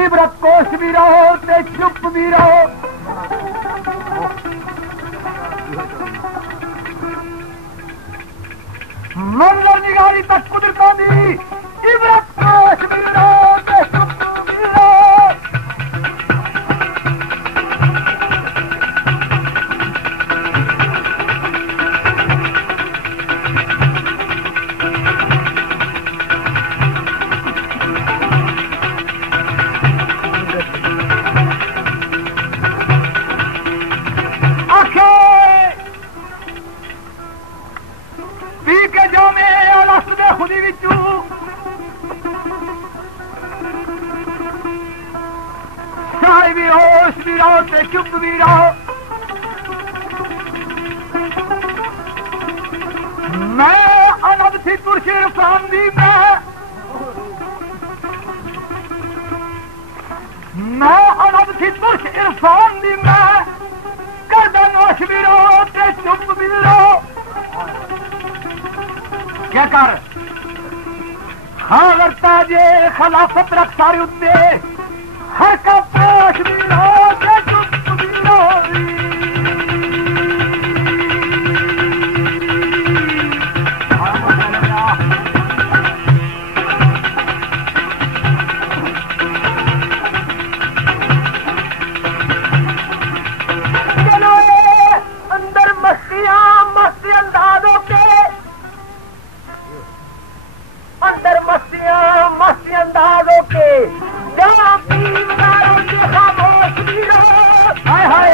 इबरत कोश भी रहो ते चुप भी रहो। मंजर निगारी तक कुदरतों दी इबरत कोश भी रहो ते चुप भी रहो। चुप भी रहो। मैं अनब थी तुर्श इरफान दी मैं अनब थी तुर्श इरफान दी मैं करदा नोश भी रहो ते चुप भी रहो। क्या कर हाँ करता जे खिलाफत रख सारे उत्ते हर का पोश भी रहो ते चुप भी रहो। चलो अंदर मस्तियां मस्ती अंदाजों के अंदर मस्तियां मस्ती अंदाजों के जहाँ पीवदारों के खामोश भी रहो। हाय हाय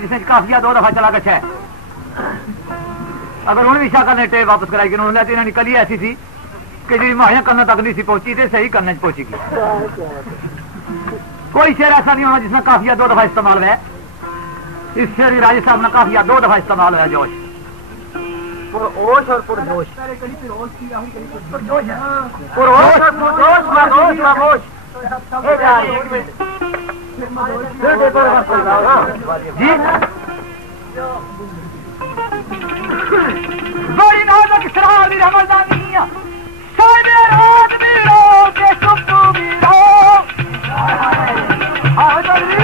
जिसने काफिया 2 दफा चला गया है। अगर उन्हें विशा करने टे वापस कराई उन्होंने तो इन्होंने कली ऐसी थी कि जी माहिया करने तक नहीं सी पहुंची तो सही करने पहुंचेगी। कोई शेर ऐसा नहीं होना जिसमें काफिया 2 दफा इस्तेमाल हुआ। इस शेर की राजे साहब ने काफिया 2 दफा इस्तेमाल हुआ। जोश पुरहोश और पुरजोश जी बड़ी नाजुक शराबी रमजानिया सारे रात भी रो के चुप भी रो। आओ जल्दी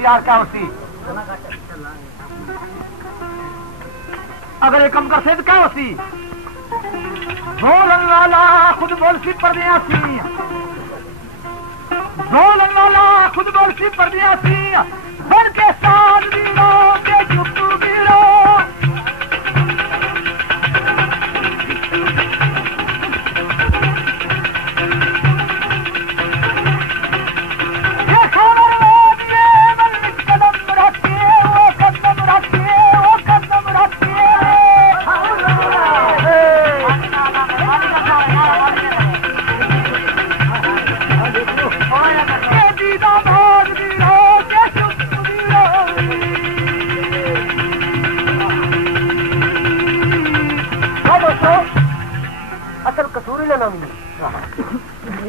तेरी यार क्या होती? अगर एक कम कर से तो क्या होती? बोलन वाला खुद बोल सी पर्दियां सी, बोलन वाला खुद बोल सी पर्दियां सी, बन के साथ वीरो के चुप वीरो।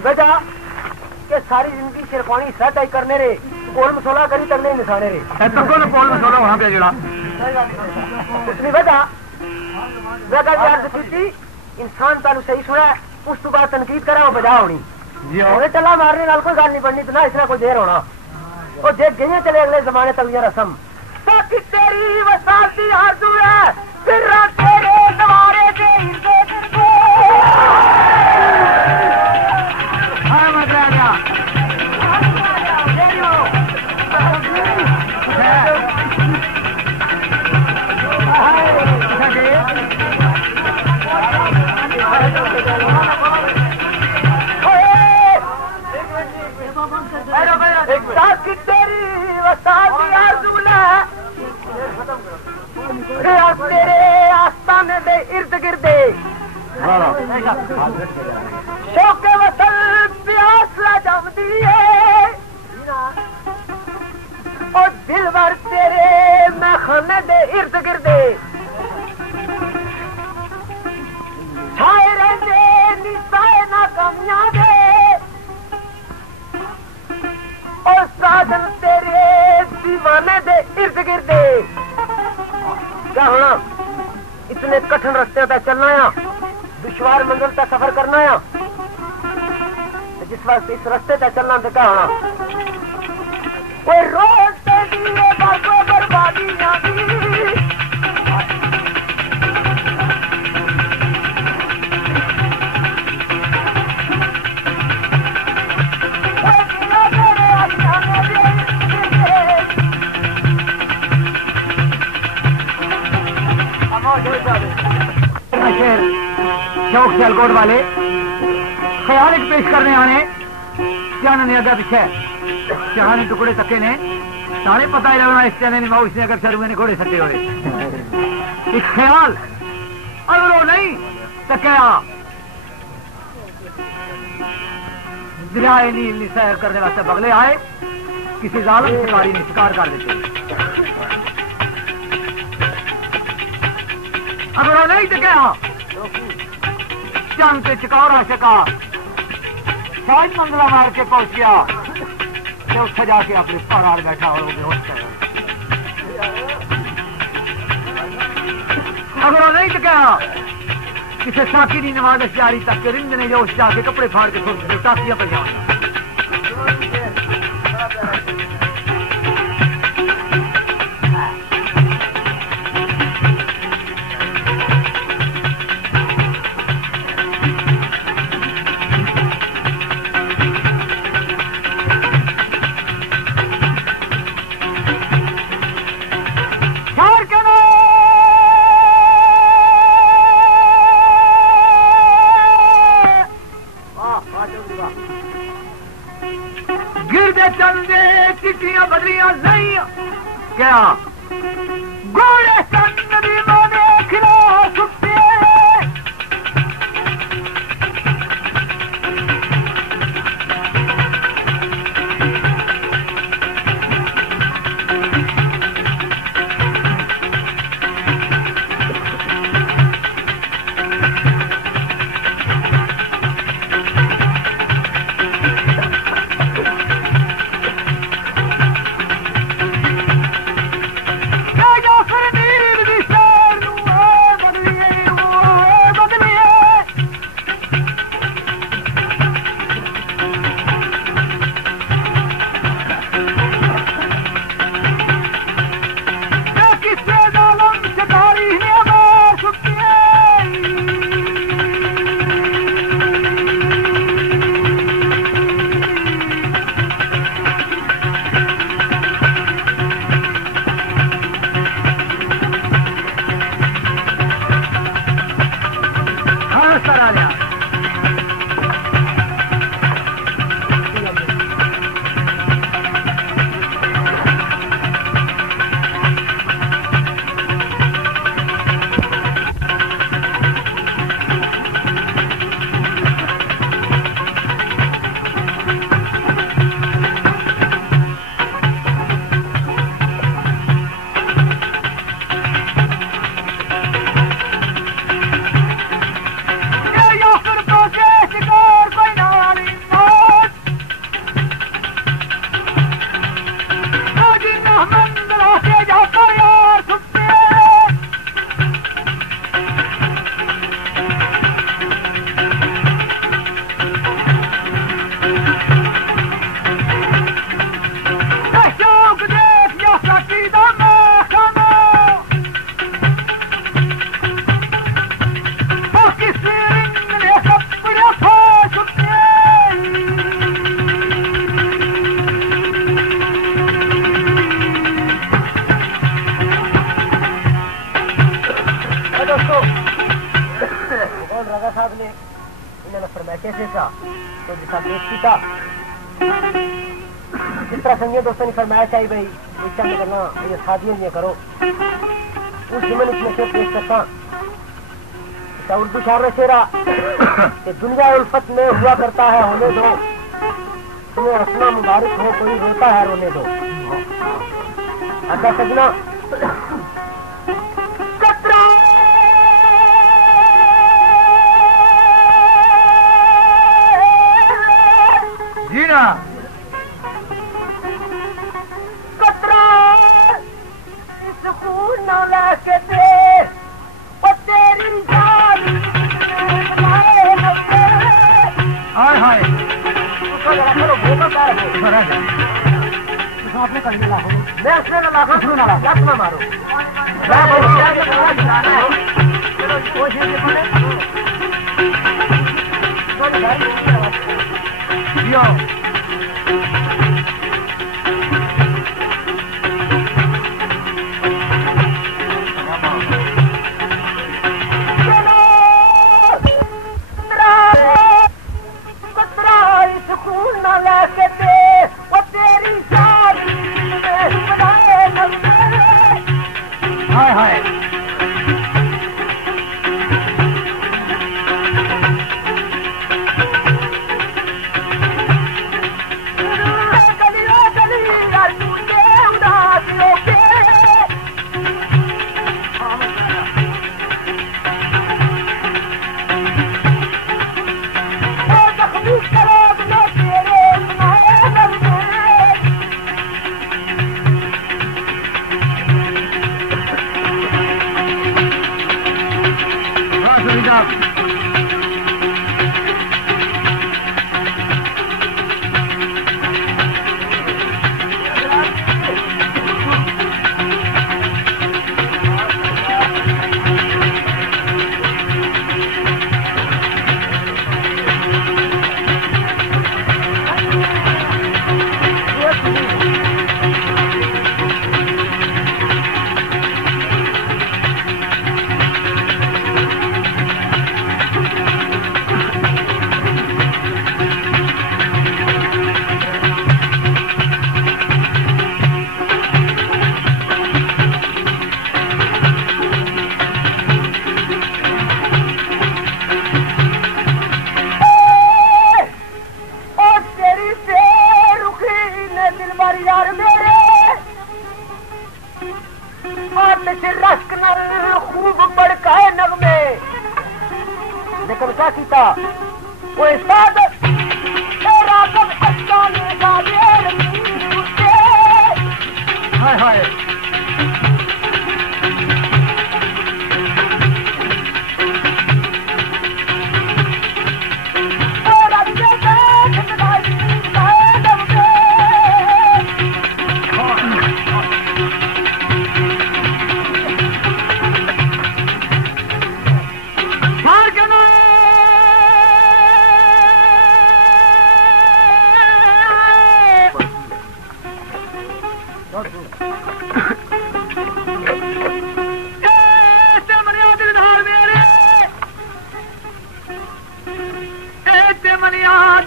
वजह के सारी जिंदगी शेरपानी सह तय करने रे, पोल मसोला करी करने निशाने रे। पोल मसोला वहां पे जड़ा वजह इंसान तानू सही सुना, उस तो बाद तनकीद करा वो बजा होनी। टला मारने नाल कोई गल नहीं बननी, तो ना इसना कोई देर होना। और जे गई चले अगले जमाने तक ये रस्म ताकि तेरी वसाती आरज़ू है, फिर तेरे सवारे दे तेरे आस्थाने दे इर्द गिर्दे शौक वसल प्यास जमदी है, और दिल भर तेरे मैं खाने दे इर्द गिर्दे छाए रहंदे निसाए नाकामियां दे, और साधन तेरे दीवाने दे इर्द गिर्दे। क्या होना? इतने कठिन रास्ते तक चलना है, दुश्वार मंजिल तक सफर करना है, जिस वक्त इस रास्ते तक चलना तो क्या होना? कोई रोज से दिए बातों बर्बादी आती, शौक सियालकोट वाले ख्याल एक पेश करने आने क्या ने अगर पीछे चाहानी टुकड़े तके ने सारे पता ही लगना इस चने माओ इसने अगर शर्मे ने घोड़े सके हुए एक ख्याल अगर वो नहीं तो क्या दरियाए नील नी सैर करने वास्ते बगले आए, किसी जालिम शिकारी ने शिकार कर देते। अगर वो नहीं तो क्या चंद से चिकारा शिकार शायद मंगला मार के पहुंच गया, तो उठे जाके अपने पहाड़ बैठा और वो बेहोश कर। अगर वो नहीं तो क्या किसी साकी की नमाज जारी तक के रिंद ने जो जाके कपड़े फाड़ के टाकियां पर जाना। गिरदे चंदे चिट्ठियां बदलियां नहीं क्या गोले चंद दी माने खिलो सुते कैसे था तो जिसका बेचती था जिस तरह संजय दोस्तों ने फरमाइश आई भाई नीचा में करना ये शादियों में करो उस जिम्मन इसमें से पेश करता उर्दू शार शेरा कि दुनिया उल्फत में हुआ करता है होने दो तुम्हें हंसना मुबारक हो कोई रोता है रोने दो। अच्छा सजना जी ना कतरा इस खून न लाके दे और तेरी जान हाय हाय आपने करने लाखों मैं उसने ना लाखों शुरू ना लाख में मारो हाय हाय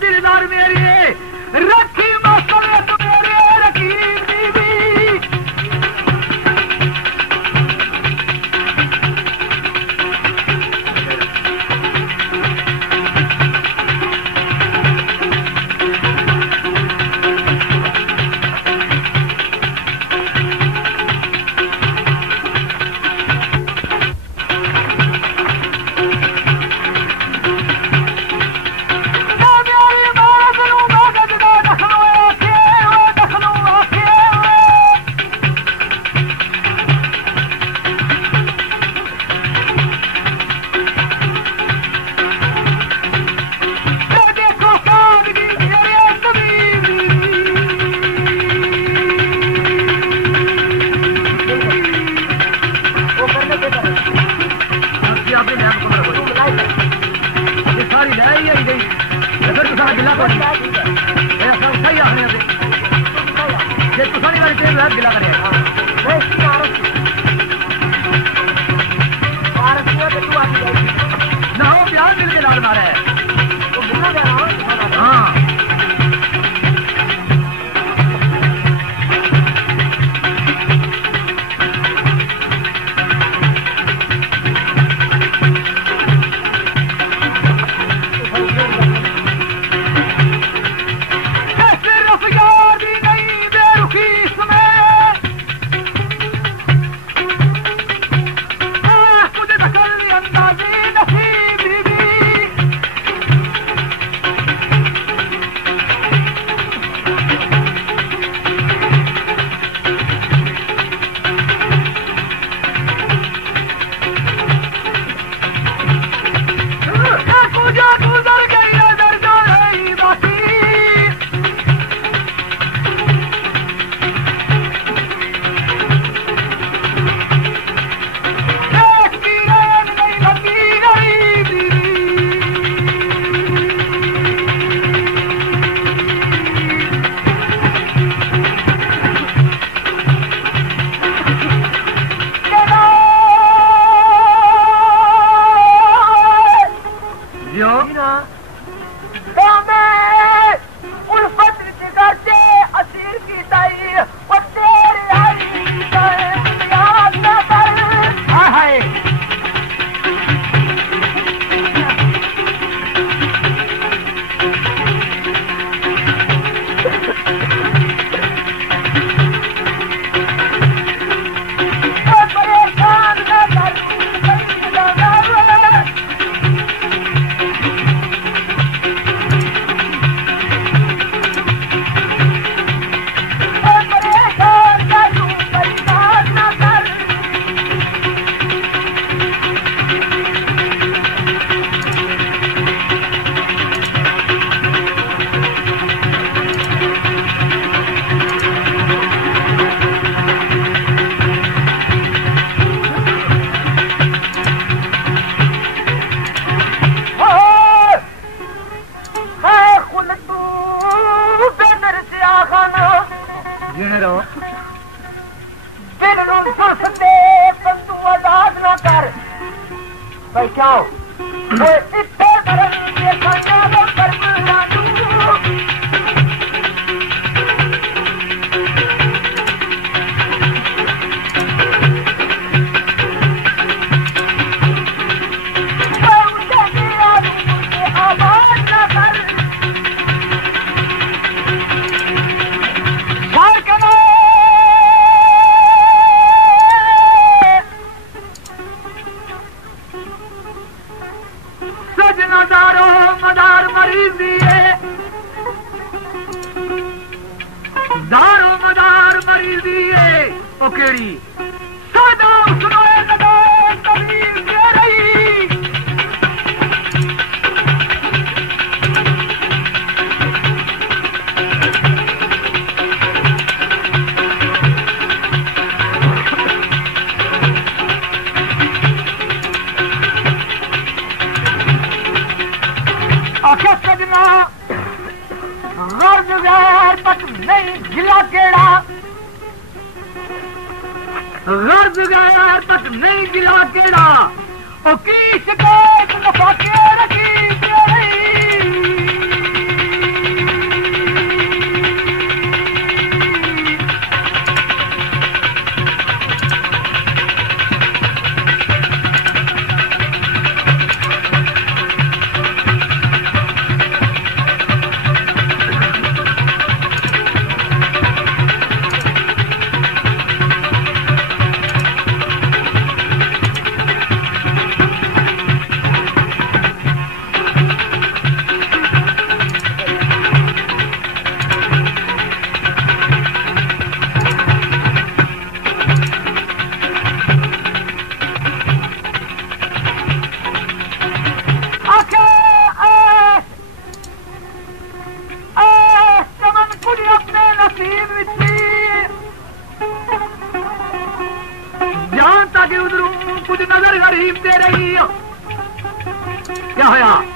दिलदार मेरी रखी मस्त मेरे रकीब बीबी ना हो प्यार दिल के लाल मारे ऐसा संदेश तू आजाद ना कर भाई क्यों वो इतने तरह के संदेश कर गर्ज गया तक नहीं गिला केड़ा ओ की शिकायत नफा के रखी क्या होया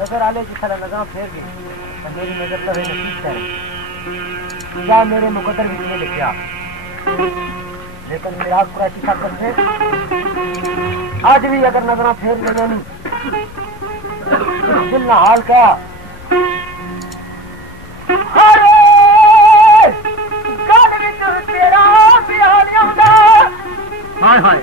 नजर आले की तरह नजर फेर गई मेरी नजर तो नसीब करे क्या मेरे मुकद्दर में लिखा लेकिन मेरा कुरैशी ताकत से आज भी अगर नजर फेर ले नहीं दिल ना हाल का तेरा हाय हाय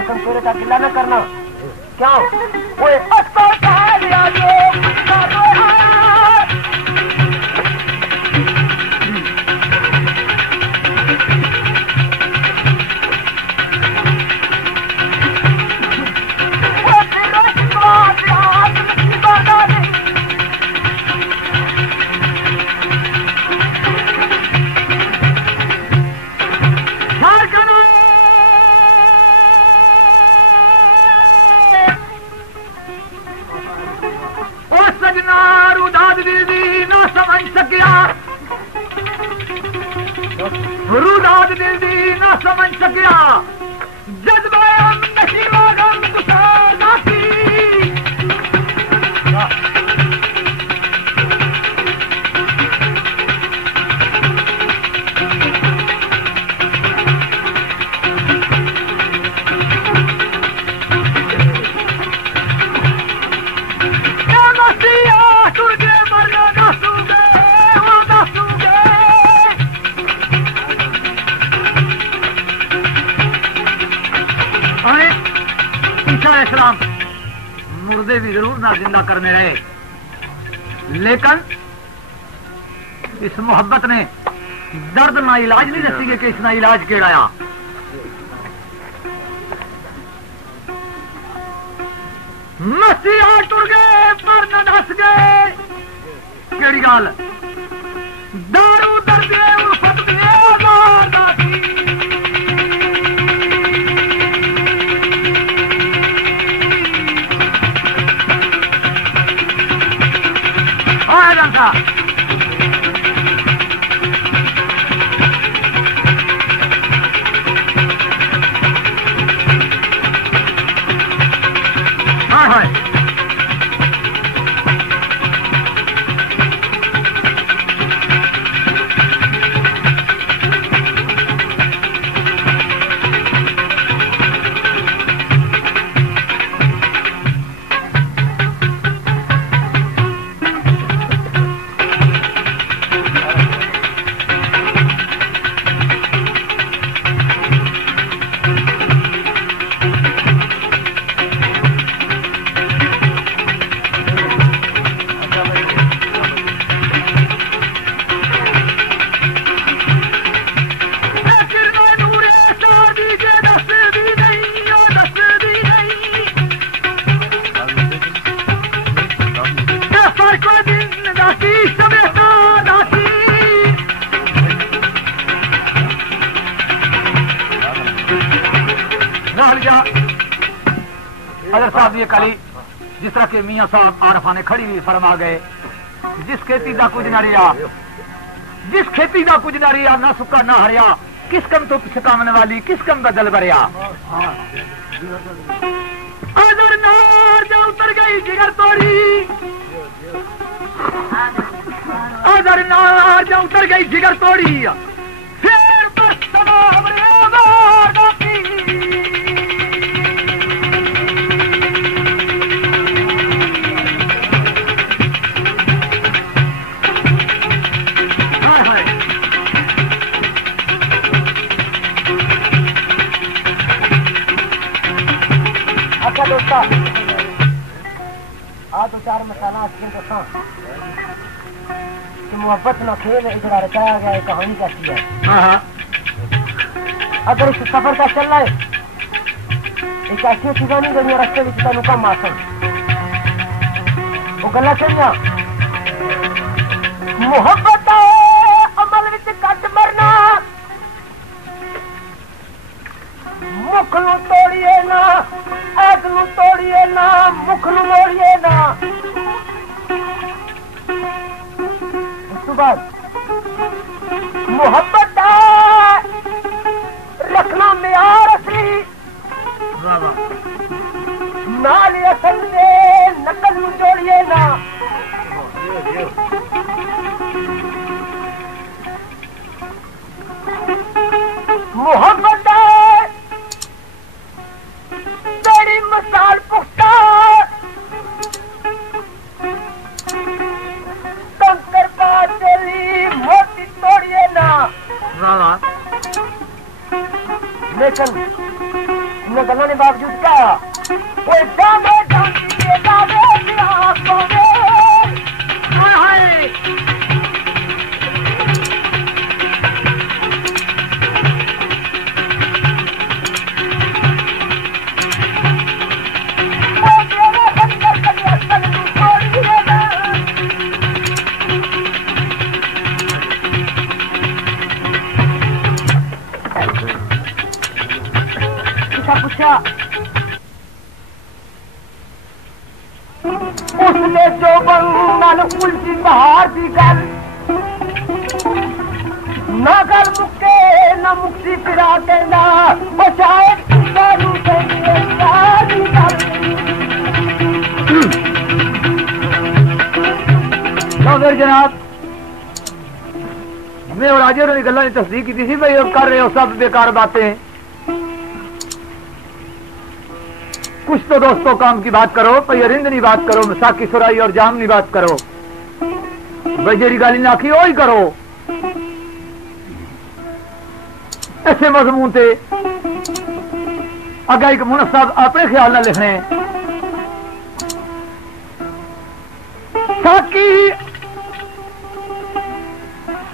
लेकिन तेरे का गिला न करना। क्यों? ओए अस्पताल या जो रुदाद दीदी न समझ सकिया जज्बा नशीबा गम गुस्सा की इस्लाम मुर्दे भी जरूर ना जिंदा करने रहे, लेकिन इस मोहब्बत ने दर्द ना इलाज नहीं दसी कि इसना इलाज केड़ाया। मसीहा टुर गए पर न दस गए केड़ी गल दारू दर्द उल्फत था। अगर साहब ये कली जिस तरह के मियाँ साहब आरफा ने खड़ी हुई फरमा गए, जिस खेती का कुछ न रिया, जिस खेती का कुछ न रिया, ना सुक्का ना हरिया, किस कम तो सिकामने वाली किस कम बदल भरिया। अगर नार जा उतर गई जिगर तोड़ी, अगर नार जा उतर गई जिगर तोड़ी, फिर बस तमाम तो चार मसाला कि मोहब्बत न खेल इधर रचाया गया है, कहानी कैसी है। अगर इस सफर का चल रहा है एक ऐसी चीजा नहीं जड़ी रस्ते में तेन कम आसन वो गला चाहिए। मोहब्बत अमल विच कट मरना, मुख नू तोड़िए ना, अग नू तोड़िए ना, मुख नू मोड़िए ना। बाद मोहब्बत रखना म्यार असली, नाल असल दे नकल नू जोड़िए ना। मोहब्बत तेरी मिसाल पुख्ता, कंकर बात तेरी मोती तोड़िए ना। लेकिन इन गलों ने बावजूद क्या वो जाने जानती दावे आंखों में हाय पूछा उसने जो बंगाल उल्टी बाहर दी गल न गल मुक्के न मुक्ति फिरा कहना वो शायद फिर जनाब मैं और राजे ने गल्ला की तस्दीक की थी भाई कर रहे हो सब बेकार बातें कुछ तो दोस्तों काम की बात करो भाई अरिंदनी बात करो साकी सुराई और जामनी बात करो भाई जेरी गाली ना आखी वही करो ऐसे मजमून थे अगर एक मुनफ साहब अपने ख्याल ना लिखने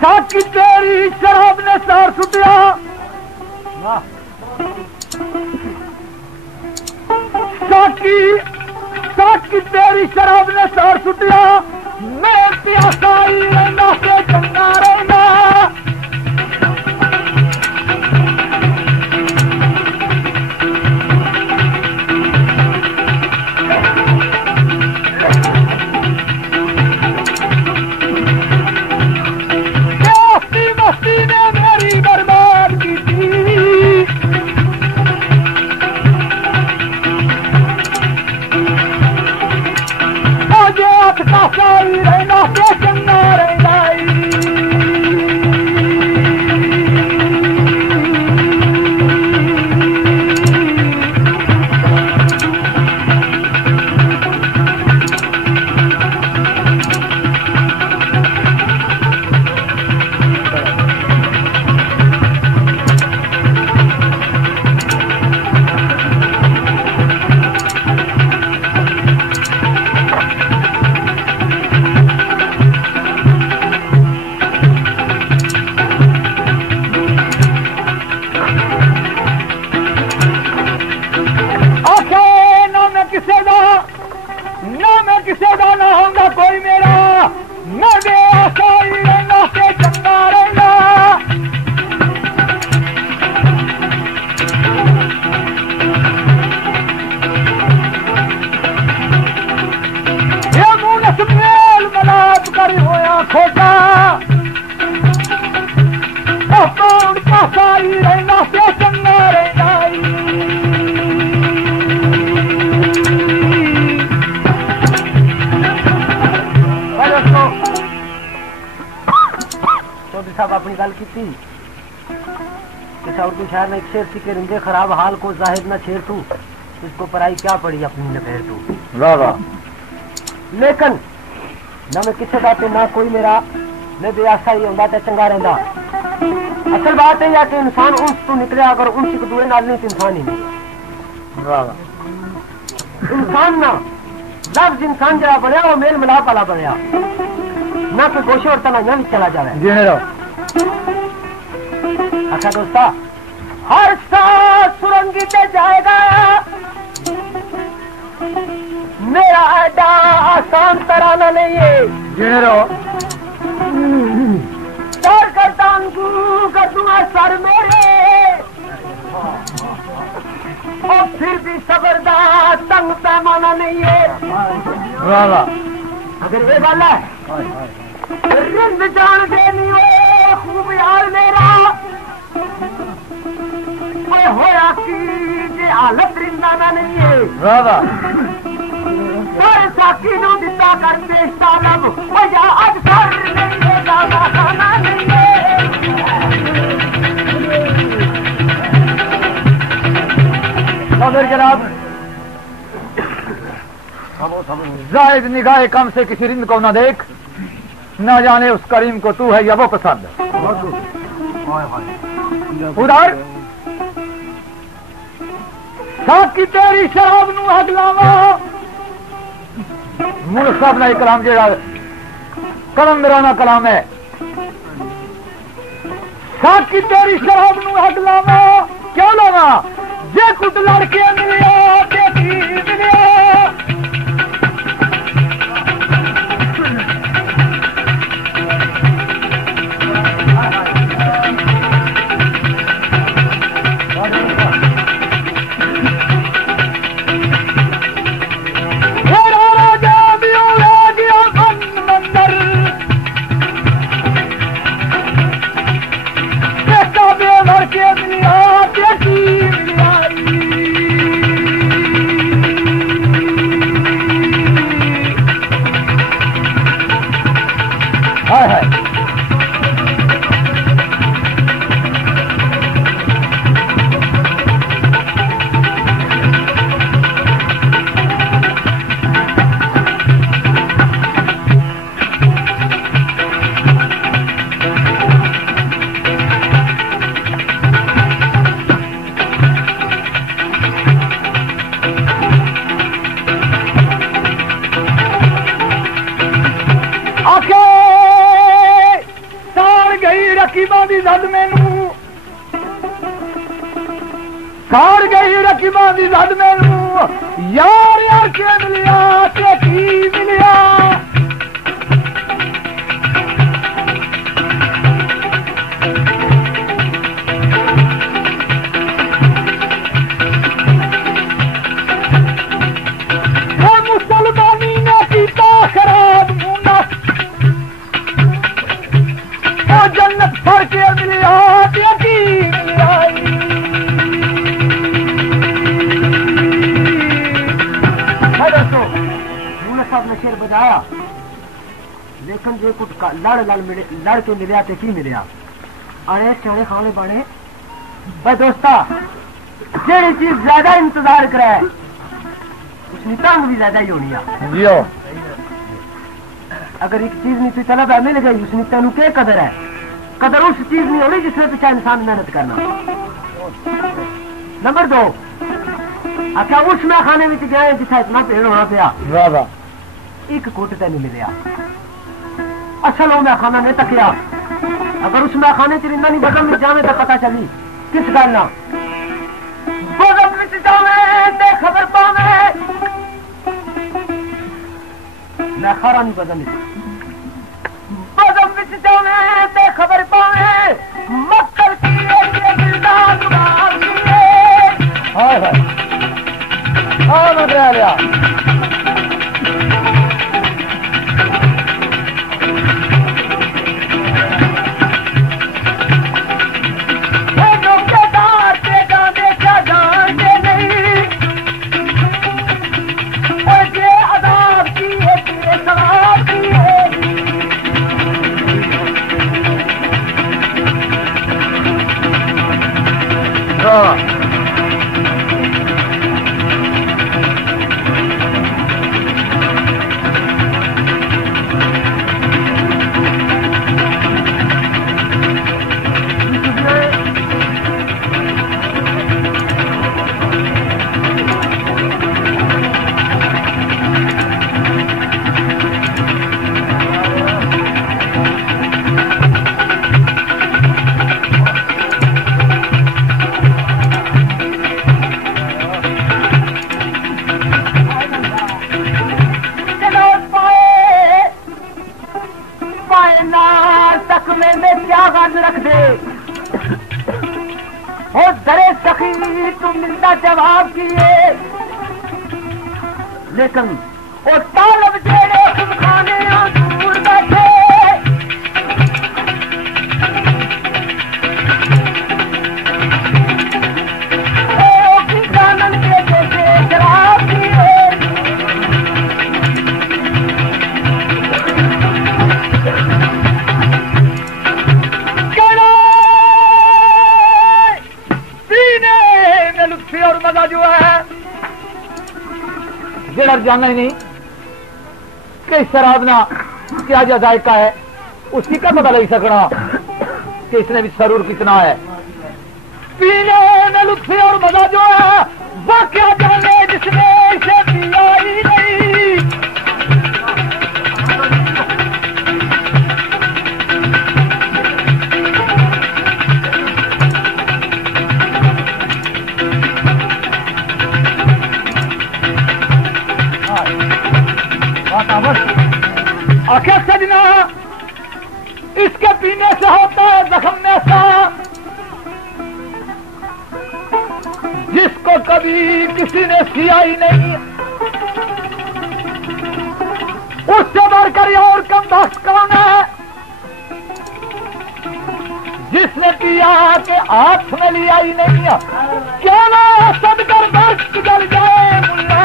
साकी तेरी शराब ने सार सुटिया साकी तेरी शराब ने सार सुटिया मैं प्यासा ही रहना से चंगा रहना अपनी गल की उर्दू शायर ने एक शेर सी के रिंदे खराब हाल को जाहिर न छेड़ तू इसको पराई क्या पड़ी अपनी नफेर तू वाह वाह लेकिन न मैं किसे दाते ना कोई मेरा मैं बेआसा ही होंदा ते चंगा रहंदा असल बात है या कि इंसान उस तो निकले अगर उनसे को दूरे नाल नहीं तो इंसान ही नहीं वाह वाह इंसान ना लफ्ज इंसान जरा बनया वो मेल मिलाप वाला बनया ना कोई गोशे और तना यहाँ भी चला जाए जी रहो अच्छा दोस्ता हर साल सुरंगी पे जाएगा मेरा अड्डा आसान तराना नहीं है जी रहो सर करता कर दूंगा सर मेरे और फिर भी सबरदार तंग पैमाना नहीं है वाह वाह अगर ये वाला है रिंद जान देनी हो खूब यार मेरा होया की हालत रिंदा ना नहीं है वाह वाह सर साकी नु दिता कर पेशता लब या अज सर नहीं है दादा खाना नहीं है मगर जनाब जायद निगाह कम से किसी रिंद को न देख न जाने उस करीम को तू है या वो पसंद उधर साकी तेरी शराब नू हग लावा मुड़ साहब ना कलाम जेड़ा कलम मेराना कलाम है साकी तेरी शराब नू हग लावा क्यों लावा जे कुछ लड़के मिलिया बेटी मिलिया साड़ गई रकीबा दी जद मैनू यार यार के मिलिया ते की मिलिया मुसलमानी ने कीता खराब मुना जन्नत फड़ के मिलिया ते की मिलिया साहब ने शेर बजाया लेकिन जो कुछ लड़ के मिलिया ते की मिलिया अरे चढ़े खाने बने भाई दोस्ता जेड़ी चीज ज्यादा इंतजार करे उसकी तंग भी ज्यादा ही होनी है अगर एक चीज नहीं तो तलब है मिल गई उसकी तेन के कदर है कदर उस चीज नहीं होनी जिसमें पीछा इंसान मेहनत करना नंबर 2 अच्छा उस मैं खाने में गए जिथा इतना पेड़ होना पाया एक कोट तेन मिलिया असल वो मैं खाना नहीं तकिया अगर उस मैं खाने च रिंदा नहीं बदल में जावे तो पता चली किस गल ना बदल में जावे ते खबर पावे मैं खारा नहीं बदल बदल में जावे ते खबर पावे मक्कर की दिलदार दुआर की हाय हाय हाँ मैं ले लिया जवाब किए लेकिन वो तालब जेड़े खाने दूर बैठे जानन के जैसे जवाब किए और मजा जो है जेड़ा जानना ही नहीं कि शराब ना क्या जो जायका है उसकी क्या पता लग सकना कि इसने भी सरूर कितना है पीने में लुत्फी और मजा जो है वो क्या जाने जिसने इसे दिया ही नहीं। आखिर सजना इसके पीने से होता है जख्म में सा, जिसको कभी किसी ने सिया ही नहीं। उससे बढ़कर और कम बख्श कौन है, जिसने किया के हाथ में लिया ही नहीं। क्यों ना सदकर बख्श जल जाए मुल्ला,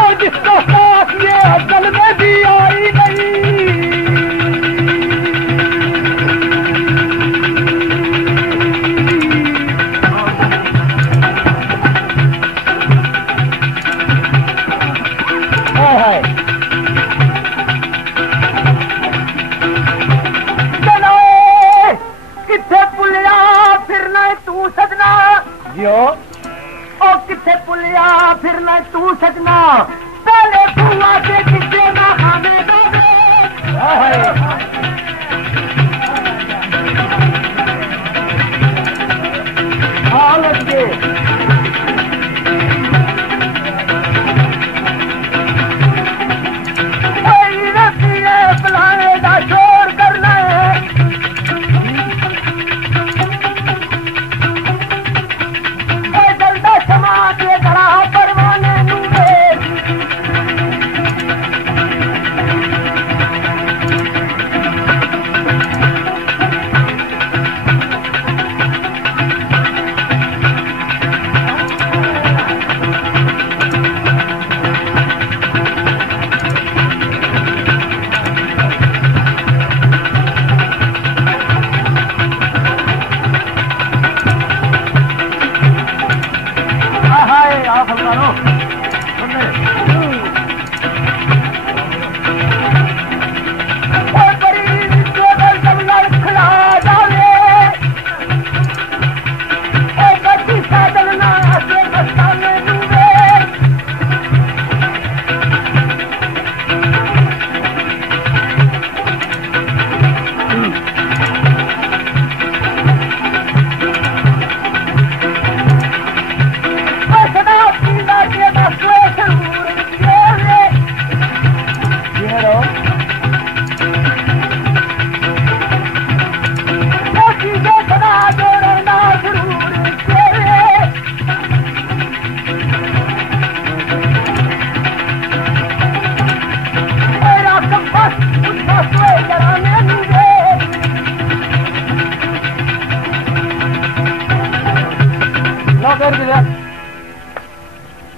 और जिसको साथ ये अजल में दिया ही नहीं। किथे पुलिया फिरना तू सजना, ओ किथे पुलिया फिरना तू सजना, पहले बुआ के किसे ना खाने हालत के बुलाने का शोर करना है, जल्दा क्षमा के धरा परवाने नूरे।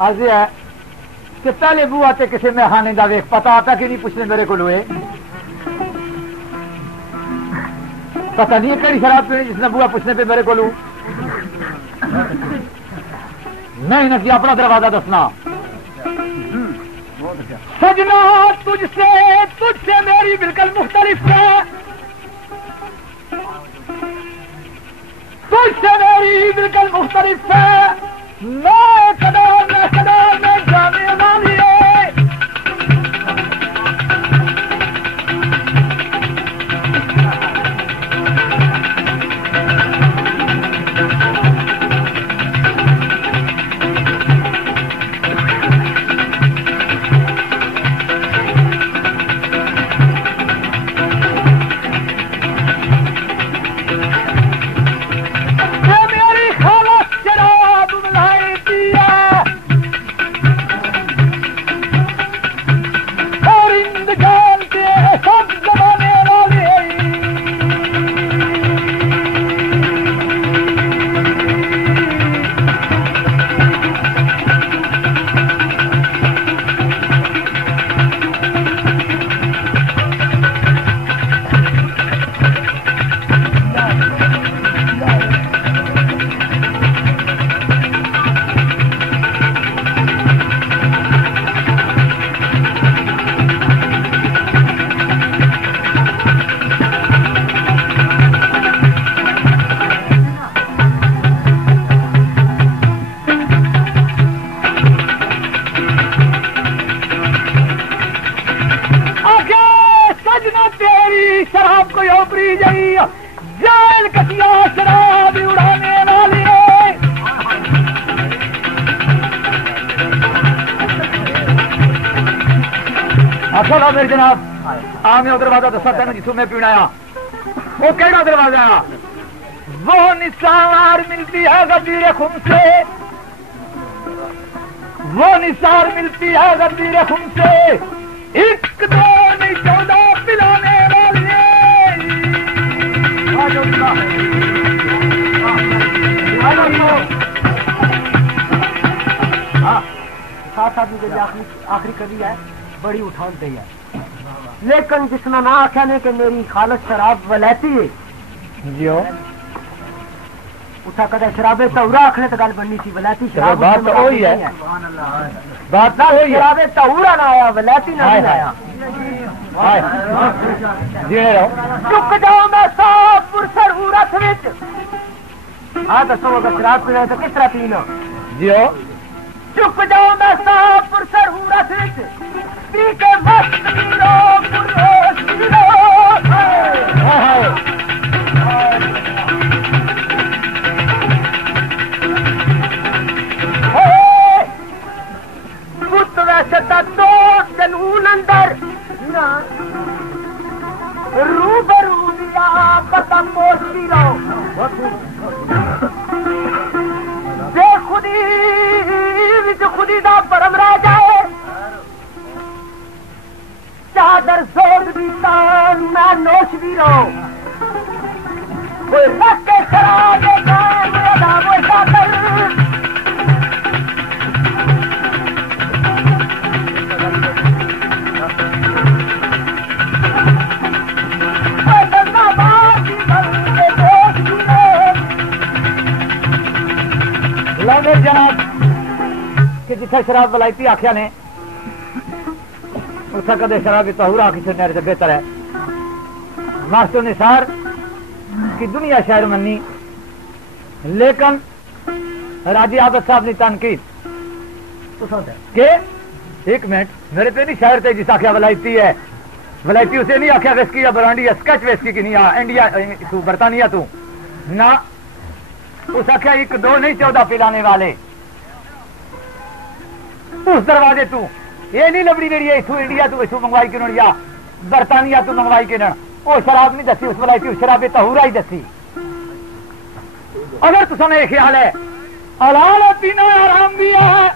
आज है कि पहले बुआ ते किसी में खाने का वेख पता आता कि नहीं पूछने मेरे को हुए पता नहीं है कड़ी शराब पीनी जिसने बुआ पूछने पे मेरे को लू नहीं ना कि अपना दरवाजा दसना। सजना तुझसे मेरी बिल्कुल मुख्तलिफ है, तुझसे मेरी बिल्कुल मुख्तलिफ है। मैं कदम में जाने वाली है, मेरी खालस शराब मिलाई दिया। चलो मेरे जनाब आम दरवाजा दसा तेन जिसू मैं पीना वो केड़ा दरवाजा वो निसार मिलती है गदीर खून से वो निसार मिलती है गदीर खून से एक दो नहीं 14 पिलाने वाली साथ आखिरी कभी है बड़ी उठानते है लेकिन जिसने ना आख्या ने कि मेरी खालस शराब वलैती है जियो उठा कदे शराबे तौरा आखने तो गल बननी थी वलैती शराब बात तो वही है बात तो वही है शराबे तौरा ना आया वलैती ना आया चुक जाओ मैं साफ पुरसर उरत विच हाँ दसो अगर शराब पीना तो किस तरह पीना जियो चुप जाओ मैं साफ पुरसर उरत विच पी के मस्त पीरो पुरोस पीरो पुत वैसे तो जनून अंदर रूबरू दिया पता पोषती रहो जे खुदी दा परम रह जाए चादर जोड़ दी तान मैं नोच भी रहो कोई रख के शराब मेरा वो चादर जनाब कि जिथे शराब वलायती आख्या ने उसे कदे शराब तहूर आखी छड़ने से बेहतर है मास्टर निसार की दुनिया शहर मनी लेकिन राजी आदत साहब ने तनकीद के एक मिनट मेरे पे नहीं शहर थे जिस आख्या वलायती है वलायती उसे नहीं आख्या विस्की या ब्रांडी या स्कच विस्की की नहीं आ इंडिया तू बरतानिया तू ना उस आख्या 1 2 नहीं 14 पिलाने वाले उस दरवाजे तू ये नहीं लबड़ी रेड़ी है इथू इंडिया तू इथू मंगवाई के या बरतानिया तू मंगवाई के वो शराब नहीं दसी उस वलायती शराबे तहूरा ही दसी अगर तुसा ये ख्याल है हलाल पीना आराम भी है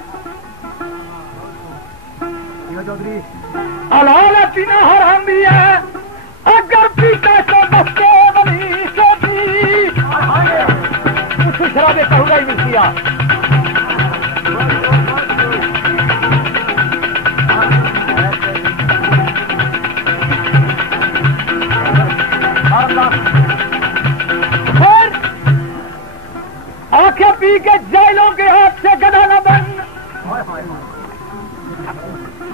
हलाल पीना हराम भी है अगर पीते तो बच्चे बनी शराबे तहूरा ही मिलती है आंखें पी के जाइलों के हाथ से गदा न बन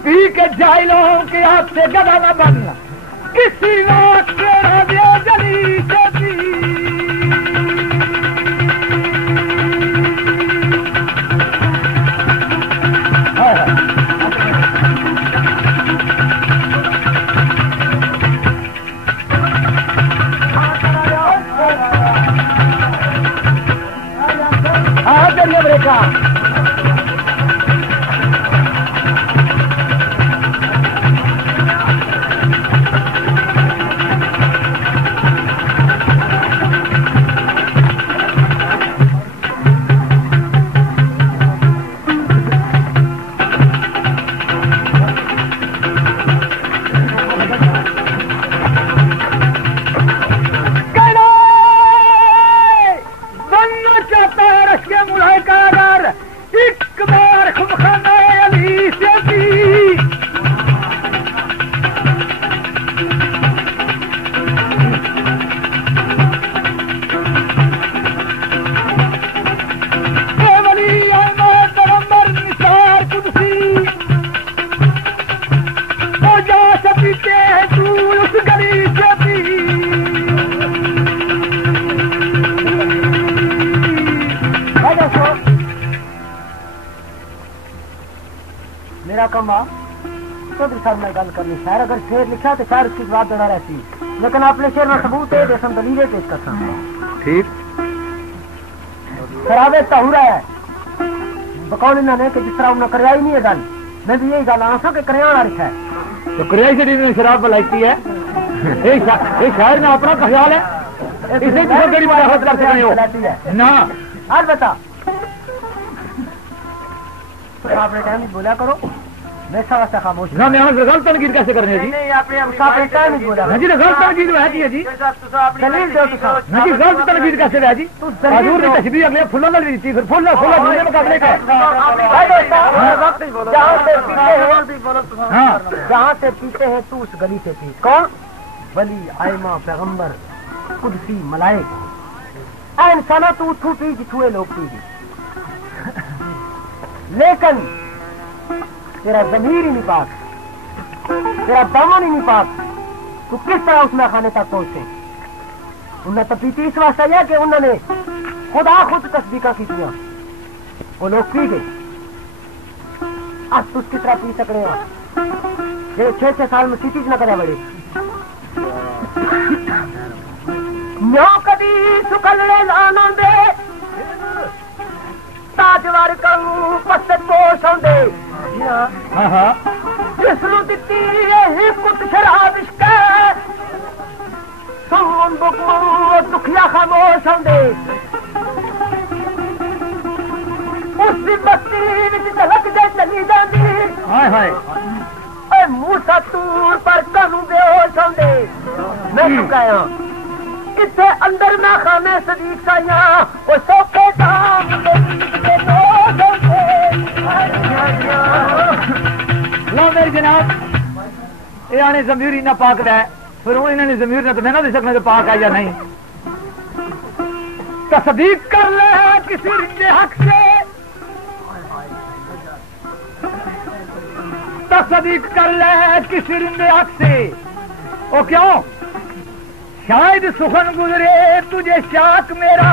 पी के जाइलों के हाथ से गदा न बन किसी रात के दे जली से पी अमेरिका मेरा कम आ चौधरी साहब ने गल करनी शायर अगर शेर लिखा तो शायर उसकी जवाब देना रहती लेकिन आपने शेर में सबूत है जैसा दलीलें पेश कर सकता ठीक शराबे तहूरा है बकौल इन्होंने कि जिस तरह उन्हें करवाई नहीं है गल मैं भी यही गल आसा कि करवाना लिखा है तो क्रियाई शरीफ ने शराब बलाइती है, ये शायर ने अपना ख्याल है, इसे बड़ी मुदाखलत कर सकते हो ना। आज बता तो आपने टाइम बोला करो, वैसा वैसा खामोश ना। मैं गलत तनकीद कैसे करने जी? आपने टाइम बोला जी, गलत तनकीद है जी जी दलील दो तो ना जी, गलत तनकीद कैसे है जी? हजूर ने तशबीह अगले फुल्ला ने दी थी, फिर फुल्ला दूसरे मुकाबले का। जहाँ से पीते हैं तू उस गली से पी। कौन? वली, आयमा, पैगम्बर, कुदसी, मलाइक। ऐ इंसाना तू उठू पी जिठुए लोग पी, लेकिन तेरा जमीर ही नहीं पाक, तेरा दामन ही नहीं पाक, तू किस तरह उसमें खाने तक पहुंचे? उन्हें तो पीती इस वास्ते है कि उन्होंने खुदा खुद तस्दीका की थी, वो लोग पी गए। आज तुझ किस तरह पी सक रहे हैं जो 6-6 साल में सीटी न करे बड़े न्यो कभी सुकलने लाना दे ताजवार करूं पत्ते पोष होंदे जिसनु दिती ही कुछ शराब इश्क सुन बुकमो दुखिया खामोश होंदे उस बस्ती विच झलक दे चली जांदी हाय हाय ए मूसा तूर पर कनु बेहोश होंदे। मैं चुकाया इत्थे अंदर मैं खाने सदीक साया ओ सोके दाम दे लो मेरी जनाब, ये आने जमीर इन्ना पाक है, फिर इन्होंने जमीर ने तो मैं ना दे सकना पाक है या नहीं। तस्दीक कर ले किसी रिंदे हक से, तस्दीक कर ले किसी रिंदे हक से। ओ क्यों? शायद सुखन गुजरे तुझे शाक मेरा,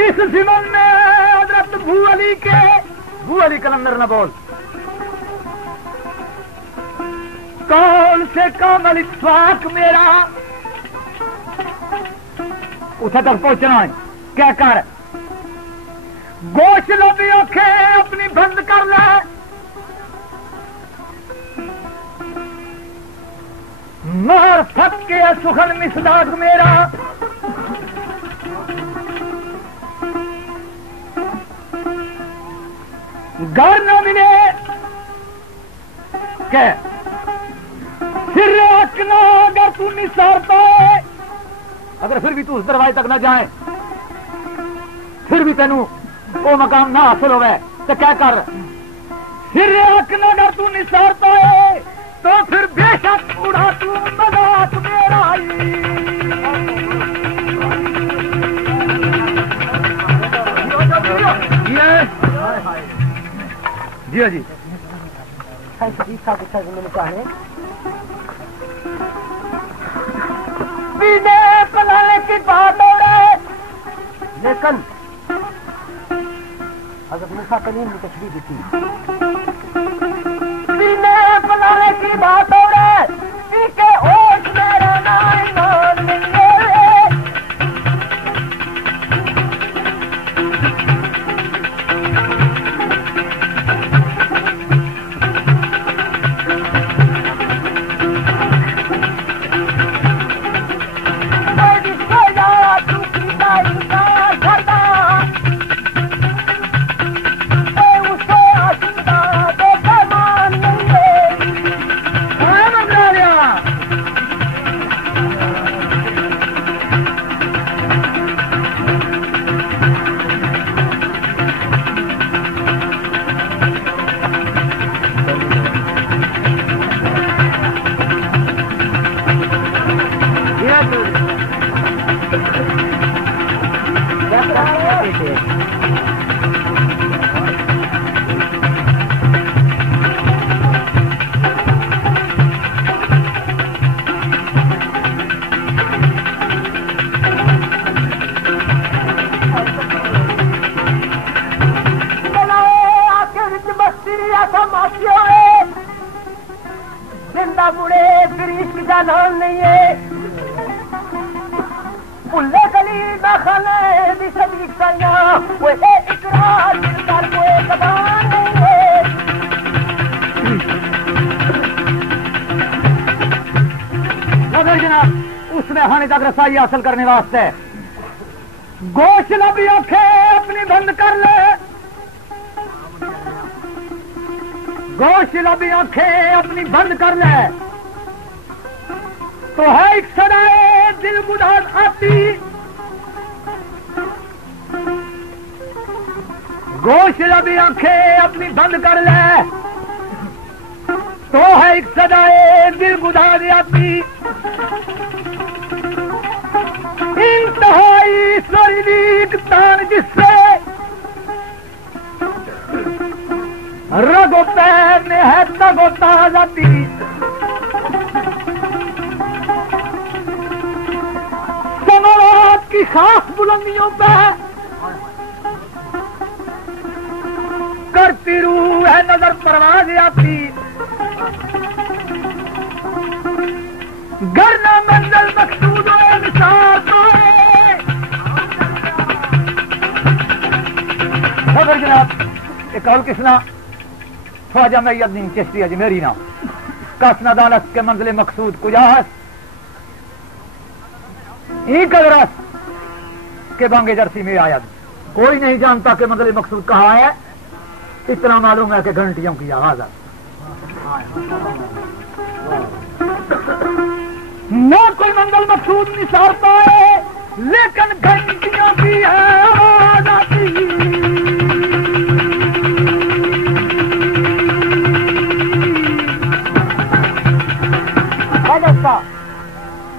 इस जीवन में हजरत भू अली के, भू अली कलंदर न बोल, कौन से कामल इत्फाक मेरा। उसे तक पहुंचना है, क्या कर? गोश लो भी आंखें अपनी बंद कर ले, मार फक के सुखन मिसदाक मेरा। घर न मिले क्या फिर रखना अगर तू निसारता है, अगर फिर भी तू उस दरवाजे तक न जाए, फिर भी तेनू वो मकाम ना हासिल होवे तो क्या कर? फिर रखना अगर तू निसारता है तो फिर बेशक उड़ा तू मजाक मेरा जी जी मैंने चाहे पीने पलाने की बात हो रहा है, लेकिन हज़रत मूसा कलीम ने तशरीह दी थी। पीने पलाने की बात हो रहा है, पी के होश मेरा नाम मिले। जिंदा मुड़े फिर इश्क का नाम नहीं है, पुल्ले गली में खाने भी सभी साया वो इकरार कर वो एक बार मगर जनाब उसने हानि तक रसाई हासिल करने वास्ते गोश लबी आंखें अपनी बंद कर ले, गोश लबी आंखें अपनी बंद कर ले, तो है एक सदाए दिल गुदार आती, गोश लबी आंखें अपनी बंद कर ले, तो है एक सदाए दिल गुदार आती, इंतहाई शरीरिक तान जिससे रगो पैर में है तगो ताजाती, समावात की खास बुलंदियों पे करती रूह है नजर परवाज आती, गरना मंजिल मकसूद खबर जनाब एक और किसना ख्वाजा मैयद्दीन चिश्ती अजमेरी ना कसना दालत के मंजिल मकसूद कुजाहस ई कदरस के बांगे जर्सी में आयद, कोई नहीं जानता कि मंजिल मकसूद कहाँ है, इतना मालूम है कि घंटियों की आवाज है। न कोई मंजिल मकसूद निसारता है लेकिन घंटियों की आवाज आती,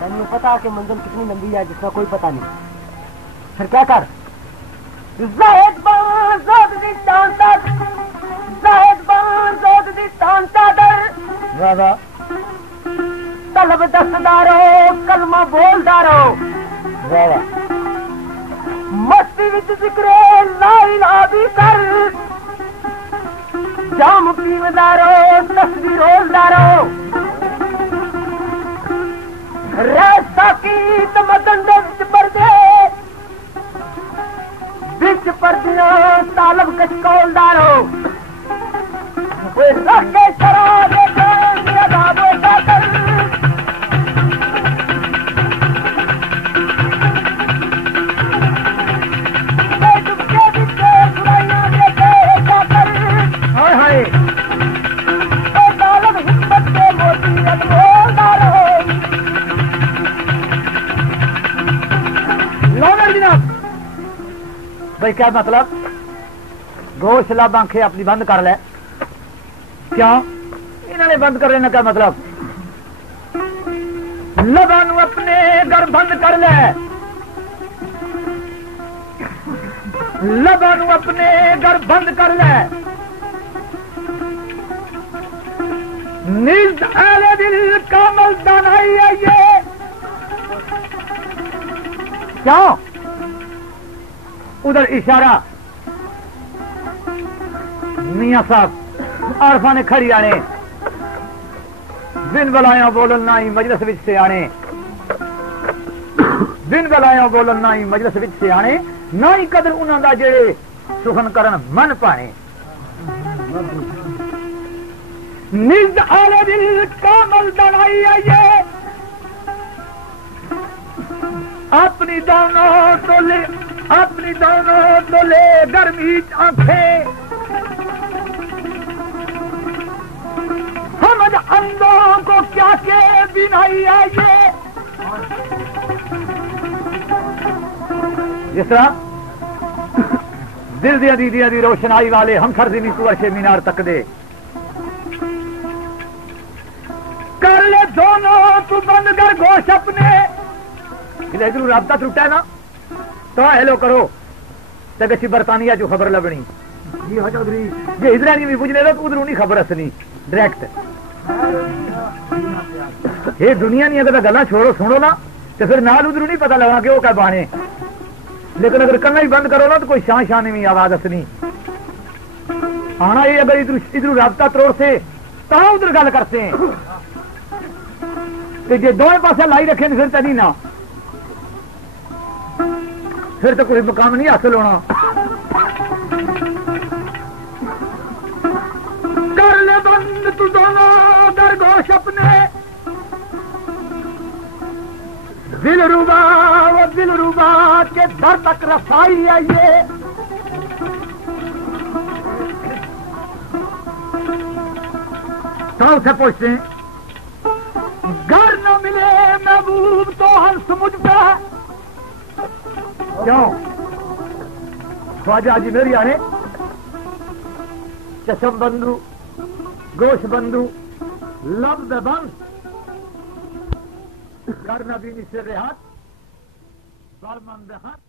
तेन पता कि मंजिल कितनी लंबी है जिसका कोई पता नहीं, फिर क्या कर तलब दसदारो कलमा बोलदारो मस्ती विच जिक्रे ला इलाहा भी कर, जाम पीवदारो तस्वीर रोलदारो रैसा की तमदन विच पर्दे विच पर्दियां तालब कशकोलदारो रख के शराब भाई क्या मतलब गोश लब आंखें अपनी बंद कर ले, क्यों इन्होंने बंद कर लेना क्या मतलब, लबानू अपने घर बंद कर ले, लबानू अपने घर बंद कर ले, निज आले दिल का मलदाना ही है ये, क्यों उधर इशारा मियां साहब आरफा ने खड़ी आने बिन बलाया बोलन ना ही मजलिस विच से आने, बिन बलाया बोलन ना ही मजलिस विच से आने, ना ही कदर उन्हों का जेड़े सुखन करन मन पाने, निज आले दिल का मलदानाई है ये, अपनी दोनों तो ले गर्मी आंखें समझ अंधों को क्या के बिनाई है ये, जिस तरह दिल दिया दीदिया दी रोशनाई वाले हम सरजमी तू अर्शे मीनार तक दे कर ले दोनों तू बंद कर गोश अपने, इधर राबता टूटा है ना तो हेलो करो तो कच्ची बरतानिया जो खबर लबनी जी हाँ चौधरी जे इधर नहीं भी पूछ ले तो उधरों नहीं खबर असनी डायरेक्ट, ये दुनिया नहीं अगर गला छोड़ो सुनो ना तो फिर नाल उधरों नहीं पता लगा कि वो क्या बाने, लेकिन अगर कन्ना ही बंद करो ना तो कोई शान शान में आवाज असनी आना, ये अगर इधर राबता तोड़ से तो उधर गल करते हैं, तो जे दोनों पासे लाई रखे फिर तो नहीं ना, फिर तो कोई मुकाम नहीं हासिल होना। कर ले बंद तू दोनों दरगोश अपने, दिल रुबा वो दिल रुबा के दर तक रसाई आइए। तो उसे पूछते हैं घर न मिले महबूब तो हंस मुझ पे। क्यों ख्वाजा जी मेरी आने चशम बंधु गोश बंधु लब्द बंद कर नबी से रेहात बरमंद हाथ